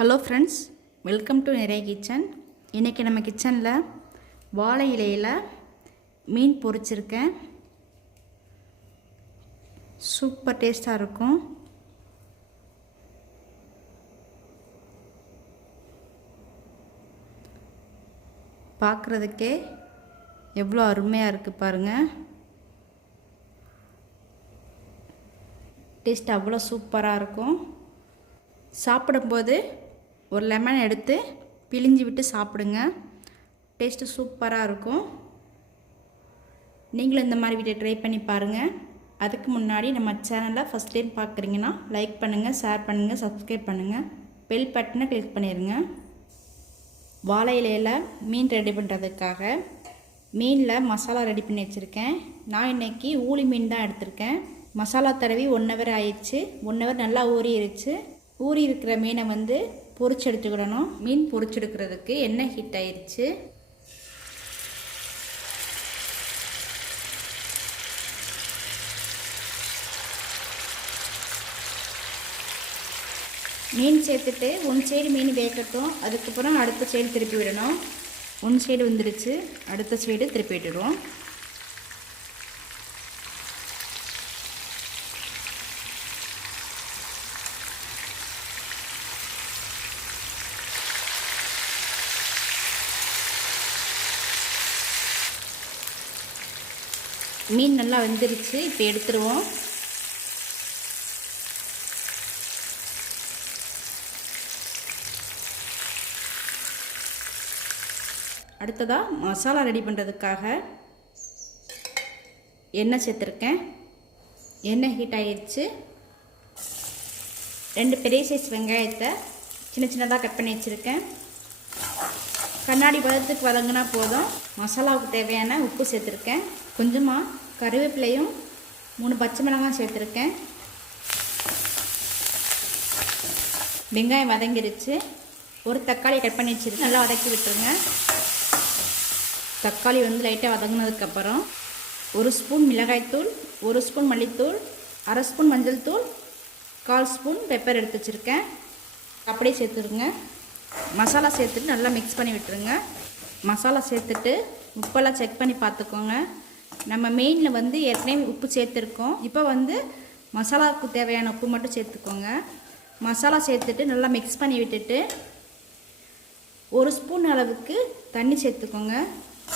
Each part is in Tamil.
ஹலோ ஃப்ரெண்ட்ஸ், வெல்கம் டு நிறைய கிச்சன். இன்றைக்கி நம்ம கிச்சனில் வாழை இலையில் மீன் பொரிச்சிருக்கேன். சூப்பர் டேஸ்ட்டாக இருக்கும். பார்க்குறதுக்கே எவ்வளோ அருமையாக இருக்குது பாருங்கள். டேஸ்ட் அவ்வளோ சூப்பராக இருக்கும். சாப்பிடும்போது ஒரு லெமன் எடுத்து பிழிஞ்சு விட்டு சாப்பிடுங்க. டேஸ்ட்டு சூப்பராக இருக்கும். நீங்களும் இந்த மாதிரி வீட்டை ட்ரை பண்ணி பாருங்கள். அதுக்கு முன்னாடி நம்ம சேனலை ஃபஸ்ட் டைம் பார்க்குறீங்கன்னா லைக் பண்ணுங்கள், ஷேர் பண்ணுங்கள், சப்ஸ்கிரைப் பண்ணுங்கள், பெல் பட்டனை கிளிக் பண்ணிடுங்க. வாழை இலையில் மீன் ரெடி பண்ணுறதுக்காக மீனில் மசாலா ரெடி பண்ணி வச்சுருக்கேன். நான் இன்றைக்கி ஊளி மீன் தான் எடுத்திருக்கேன். மசாலா தடவி 1 ஹவர் ஆயிடுச்சு. 1 ஹவர் நல்லா ஊறிடுச்சு. ஊறி இருக்கிற மீனை பொரிச்சு எடுத்துக்கிடணும். மீன் பொரிச்சு எடுக்கிறதுக்கு எண்ணெய் ஹீட் ஆயிடுச்சு. மீன் சேர்த்துட்டு 1 சைடு மீன் வேகட்டும். அதுக்கப்புறம் அடுத்த சைடு திருப்பி விடணும். 1 சைடு வந்துடுச்சு, அடுத்த சைடு திருப்பி விட்டுடுவோம். மீன் நல்லா வெந்துருச்சு. இப்போ எடுத்துருவோம். அடுத்ததாக மசாலா ரெடி பண்ணுறதுக்காக எண்ணெய் சேர்த்துருக்கேன். எண்ணெய் ஹீட் ஆகிடுச்சு. 2 பெரிய சைஸ் வெங்காயத்தை சின்ன சின்னதாக கட் பண்ணி வச்சுருக்கேன். கண்ணாடி பதத்துக்கு வதங்கினா போதும். மசாலாவுக்கு தேவையான உப்பு சேர்த்துருக்கேன். கொஞ்சமாக கருவேப்பிலையும் 3 பச்சை மிளகாய் சேர்த்துருக்கேன். வெங்காயம் வதங்கிடுச்சு. ஒரு தக்காளி கட் பண்ணி வச்சுருக்கு, நல்லா வதக்கி விட்டுருங்க. தக்காளி லைட்டாக வதங்கினதுக்கப்புறம் 1 ஸ்பூன் மிளகாய்த்தூள், 1 ஸ்பூன் மல்லித்தூள், 1/2 ஸ்பூன் மஞ்சள் தூள், 1/4 ஸ்பூன் பெப்பர் எடுத்து வச்சுருக்கேன். அப்படியே சேர்த்துருங்க. மசாலா சேர்த்துட்டு நல்லா மிக்ஸ் பண்ணி விட்டுருங்க. மசாலா சேர்த்துட்டு உப்பெல்லாம் செக் பண்ணி பார்த்துக்கோங்க. நம்ம மீனில் ஏற்கனவே உப்பு சேர்த்துருக்கோம். இப்போ மசாலாவுக்கு தேவையான உப்பு மட்டும் சேர்த்துக்கோங்க. மசாலா சேர்த்துட்டு நல்லா மிக்ஸ் பண்ணி விட்டுட்டு 1 ஸ்பூன் அளவுக்கு தண்ணி சேர்த்துக்கோங்க.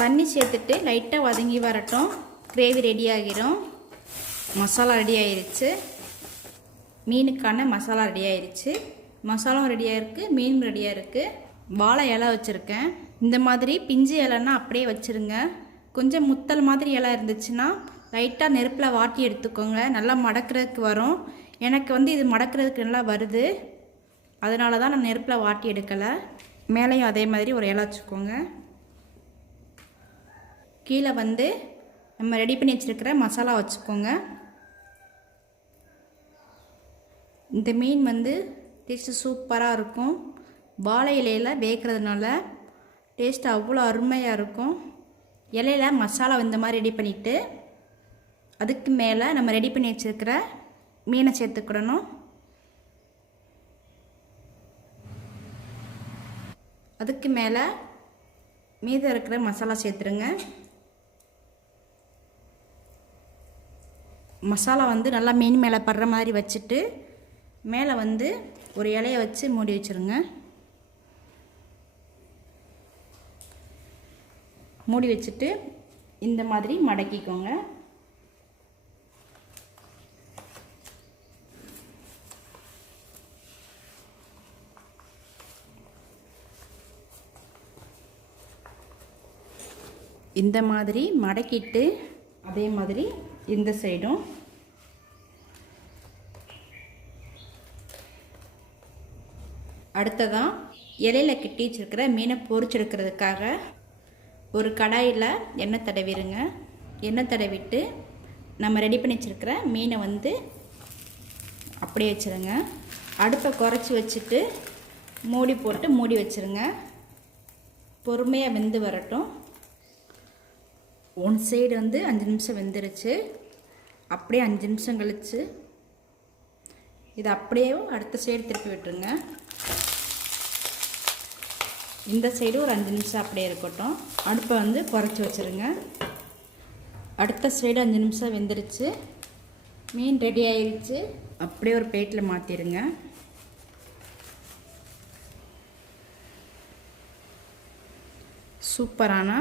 தண்ணி சேர்த்துட்டு லைட்டாக வதங்கி வரட்டும். கிரேவி ரெடி ஆகிடும். மசாலா ரெடி ஆகிடுச்சு. மீனுக்கான மசாலா ரெடி ஆகிடுச்சு. மசாலாவும் ரெடியாக இருக்குது, மீனும் ரெடியாக இருக்குது. வாழை இலை வச்சுருக்கேன். இந்த மாதிரி பிஞ்சு இலைன்னா அப்படியே வச்சுருங்க. கொஞ்சம் முத்தல் மாதிரி இலை இருந்துச்சுன்னா லைட்டாக நெருப்பில் வாட்டி எடுத்துக்கோங்க. நல்லா மடக்கிறதுக்கு வரும். எனக்கு இது மடக்கிறதுக்கு நல்லா வருது. அதனால தான் நான் நெருப்பில் வாட்டி எடுக்கலை. மேலேயும் அதே மாதிரி ஒரு இலை வச்சுக்கோங்க. கீழே நம்ம ரெடி பண்ணி வச்சுருக்கிற மசாலா வச்சுக்கோங்க. இந்த மீன் டேஸ்ட்டு சூப்பராக இருக்கும். வாழை இலையில் வேகிறதுனால டேஸ்ட்டு அவ்வளோ அருமையாக இருக்கும். இலையில் மசாலா இந்த மாதிரி ரெடி பண்ணிவிட்டு அதுக்கு மேலே நம்ம ரெடி பண்ணி வச்சுருக்கிற மீனை சேர்த்துக்கிடணும். அதுக்கு மேலே மீதம் இருக்கிற மசாலா சேர்த்துருங்க. மசாலா நல்லா மீன் மேலே படுற மாதிரி வச்சுட்டு மேலே ஒரு இலையை வச்சு மூடி வச்சுருங்க. மூடி வச்சுட்டு இந்த மாதிரி மடக்கிக்கோங்க. இந்த மாதிரி மடக்கிட்டு அதே மாதிரி இந்த சைடும் அடுத்ததான் இலையில் கட்டி வச்சுருக்கிற மீனை பொரிச்செடுக்கிறதுக்காக ஒரு கடாயில் எண்ணெய் தடவிடுங்க. எண்ணெய் தடவிட்டு நம்ம ரெடி பண்ணி வச்சுருக்கிற மீனை அப்படியே வச்சுருங்க. அடுப்பை குறைச்சி வச்சுட்டு மூடி போட்டு மூடி வச்சுருங்க. பொறுமையாக வெந்து வரட்டும். 1 சைடு 5 நிமிஷம் வெந்துருச்சு. அப்படியே 5 நிமிஷம் கழித்து இதை அப்படியே அடுத்த சைடு திருப்பி விட்டுருங்க. இந்த சைடு ஒரு 5 நிமிஷம் அப்படியே இருக்கட்டும். அடுப்பை வந்து குறைச்சி வச்சுருங்க. அடுத்த சைடு 5 நிமிஷம் வெந்துருச்சு. மீன் ரெடி ஆயிடுச்சு. அப்படியே ஒரு பிளேட்டில் மாற்றிடுங்க. சூப்பரான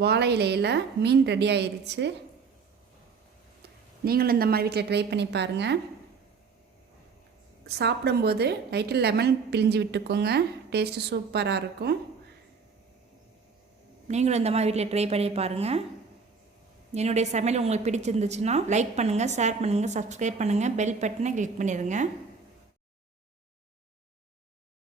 வாழை இலையில் மீன் ரெடி ஆயிடுச்சு. நீங்களும் இந்த மாதிரி வீட்டில் ட்ரை பண்ணி பாருங்கள். சாப்பிடும்போது லைட்டாக லெமன் பிழிஞ்சு விட்டுக்கோங்க. டேஸ்ட்டு சூப்பராக இருக்கும். நீங்களும் இந்த மாதிரி வீட்டில் ட்ரை பண்ணி பாருங்கள். என்னுடைய சமையல் உங்களுக்கு பிடிச்சிருந்துச்சுன்னா லைக் பண்ணுங்கள், ஷேர் பண்ணுங்கள், சப்ஸ்கிரைப் பண்ணுங்கள், பெல் பட்டனை கிளிக் பண்ணிடுங்க.